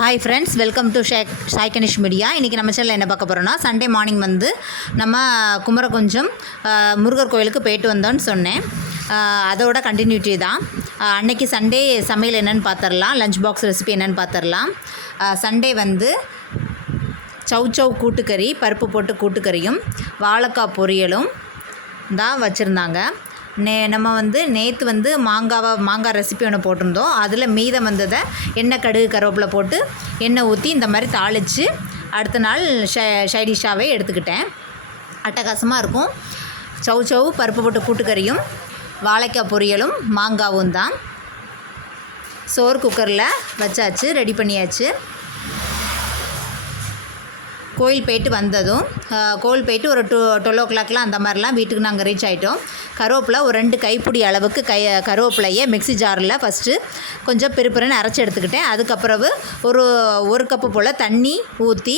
Hi friends, welcome to Sai Ganesh media. இன்றைக்கி நம்ம சேனலில் என்ன பார்க்க போகிறோன்னா, சண்டே மார்னிங் வந்து நம்ம குமரகுஞ்சம் முருகர் கோயிலுக்கு போயிட்டு வந்தோன்னு சொன்னேன். அதோட கண்டினியூட்டி தான். அன்றைக்கி சண்டே சமையல் என்னென்னு பார்த்துடலாம், லஞ்ச் பாக்ஸ் ரெசிபி என்னென்னு பார்த்துடலாம். சண்டே வந்து சவ் கூட்டுக்கறி, பருப்பு போட்டு கூட்டுக்கறியும் வாழைக்காய் பொரியலும் தான் வச்சுருந்தாங்க. நம்ம வந்து நேற்று வந்து மாங்காய் ரெசிபி ஒன்று போட்டிருந்தோம். அதில் மீதம் வந்ததை எண்ணெய், கடுகு, கருவேப்பிலை போட்டு எண்ணெய் ஊற்றி இந்த மாதிரி தாளித்து அடுத்த நாள் சைடிஷாகவே எடுத்துக்கிட்டேன். அட்டகாசமாக இருக்கும். சவ் பருப்பு போட்டு கூட்டுக்கறியும் வாழைக்காய் பொரியலும் மாங்காவும் தான். சோறு குக்கரில் வச்சாச்சு, ரெடி பண்ணியாச்சு. கோயில் போயிட்டு வந்ததும் கோயில் போயிட்டு ஒரு 12 o'clock அந்த மாதிரிலாம் வீட்டுக்கு நாங்கள் ரீச் ஆகிட்டோம். கருவேப்பிலை ஒரு 2 கைப்பிடி அளவுக்கு கருவேப்பிலையை மிக்ஸி ஜாரில் ஃபஸ்ட்டு கொஞ்சம் பெருன்னு அரைச்சி எடுத்துக்கிட்டேன். அதுக்கப்புறம் ஒரு கப்பு போல் தண்ணி ஊற்றி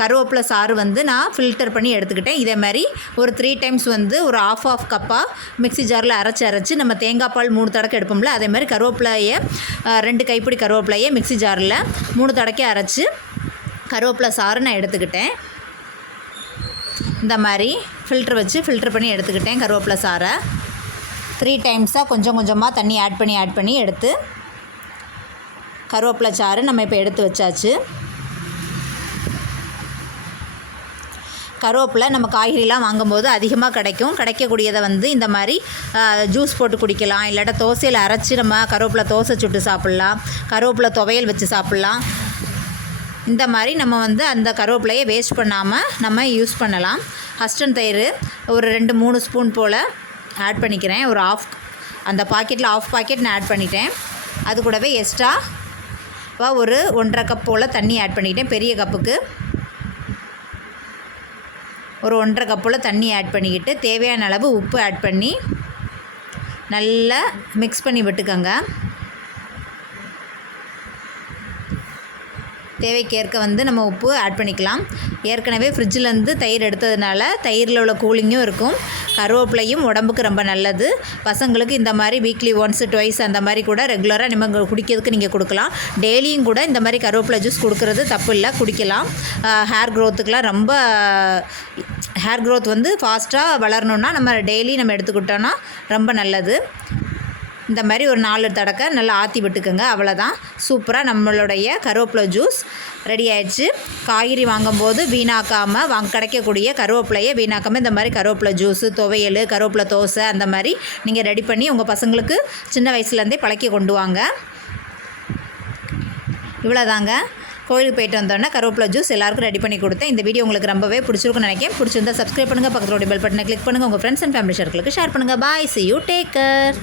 கருவேப்பிலை சாறு வந்து நான் ஃபில்டர் பண்ணி எடுத்துக்கிட்டேன். இதே மாதிரி ஒரு 3 times வந்து ஒரு ஆஃப் கப்பாக மிக்ஸி ஜாரில் அரைச்சி நம்ம தேங்காய் பால் 3 தடவை எடுப்போம்ல, அதே மாதிரி கருவேப்பிலையை 2 கைப்பிடி கருவேப்பிலையை மிக்ஸி ஜாரில் 3 தடவை அரைச்சி கருவேப்பிலை சாறு நான் எடுத்துக்கிட்டேன். இந்த மாதிரி ஃபில்டர் பண்ணி எடுத்துக்கிட்டேன். கருவேப்பிலை சாறை 3 times கொஞ்சம் கொஞ்சமாக தண்ணி ஆட் பண்ணி எடுத்து கருவேப்பிலை சாறு நம்ம இப்போ எடுத்து வச்சாச்சு. கருவேப்பிலை நம்ம காய்கறிலாம் வாங்கும்போது அதிகமாக கிடைக்கக்கூடியதை வந்து இந்த மாதிரி ஜூஸ் போட்டு குடிக்கலாம். இல்லாட்டா தோசையில் அரைச்சி நம்ம கருவேப்பிலை தோசை சுட்டு சாப்பிட்லாம், கருவேப்பிலை துவையல் வச்சு சாப்பிட்லாம். இந்த மாதிரி நம்ம வந்து அந்த கருவேப்பிலையை வேஸ்ட் பண்ணாமல் நம்ம யூஸ் பண்ணலாம். ஹஸ்டன் தயிர் ஒரு 2-3 ஸ்பூன் போல் ஆட் பண்ணிக்கிறேன். ஒரு அந்த பாக்கெட்டில் ஆஃப் பாக்கெட் நான் ஆட் பண்ணிட்டேன். அது கூடவே எக்ஸ்ட்ரா ஒரு 1.5 கப் போல் தண்ணி ஆட் பண்ணிக்கிட்டேன். பெரிய கப்புக்கு ஒரு 1.5 கப் போல் தண்ணி ஆட் பண்ணிக்கிட்டு தேவையான அளவு உப்பு ஆட் பண்ணி நல்லா மிக்ஸ் பண்ணி விட்டுக்கோங்க. தேவைக்கேற்க வந்து நம்ம உப்பு ஆட் பண்ணிக்கலாம். ஏற்கனவே ஃப்ரிட்ஜிலேருந்து தயிர் எடுத்ததுனால தயிரில் உள்ள கூலிங்கும் இருக்கும். கருவேப்பிலையும் உடம்புக்கு ரொம்ப நல்லது. பசங்களுக்கு இந்த மாதிரி வீக்லி ஒன்ஸ் ட்வைஸ் அந்த மாதிரி கூட ரெகுலராக நம்ம குடிக்கிறதுக்கு நீங்கள் கொடுக்கலாம். டெய்லியும் கூட இந்த மாதிரி கருவேப்பிலை ஜூஸ் கொடுக்குறது தப்பு இல்லை, குடிக்கலாம். ஹேர் க்ரோத்துக்கெலாம் ரொம்ப ஹேர் க்ரோத் வந்து ஃபாஸ்ட்டாக வளரணுன்னா நம்ம டெய்லி நம்ம எடுத்துக்கிட்டோன்னா ரொம்ப நல்லது. இந்த மாதிரி ஒரு 4 தடவை நல்லா ஆற்றி விட்டுக்கோங்க. அவ்வளோதான், சூப்பராக நம்மளுடைய கருவேப்பிலை ஜூஸ் ரெடி ஆயிடுச்சு. காய்கறி வாங்கும்போது வீணாக்காமல் கிடைக்கக்கூடிய கருவேப்பிலையை வீணாக்காமல் இந்த மாதிரி கருவேப்பிலை ஜூஸு, துவையல், கருவேப்பிலை தோசை அந்த மாதிரி நீங்கள் ரெடி பண்ணி உங்கள் பசங்களுக்கு சின்ன வயசுலேருந்தே பழக்கி கொண்டு வாங்க. இவ்வளோதாங்க. கோயிலுக்கு போயிட்டு வந்தோன்னே கருவேப்பிலை ஜூஸ் எல்லாருக்கும் ரெடி பண்ணி கொடுத்தேன். இந்த வீடியோ உங்களுக்கு ரொம்பவே பிடிச்சிருக்குன்னு நினைக்கிறேன். பிடிச்சிருந்தா சப்ஸ்கிரைப் பண்ணுங்கள், பக்கத்தோட பெல் பட்டனை கிளிக் பண்ணுங்கள், உங்கள் ஃப்ரெண்ட்ஸ் அண்ட் ஃபேமிலி சர்க்கிளுக்கு ஷேர் பண்ணுங்கள். பாய், see you, take care.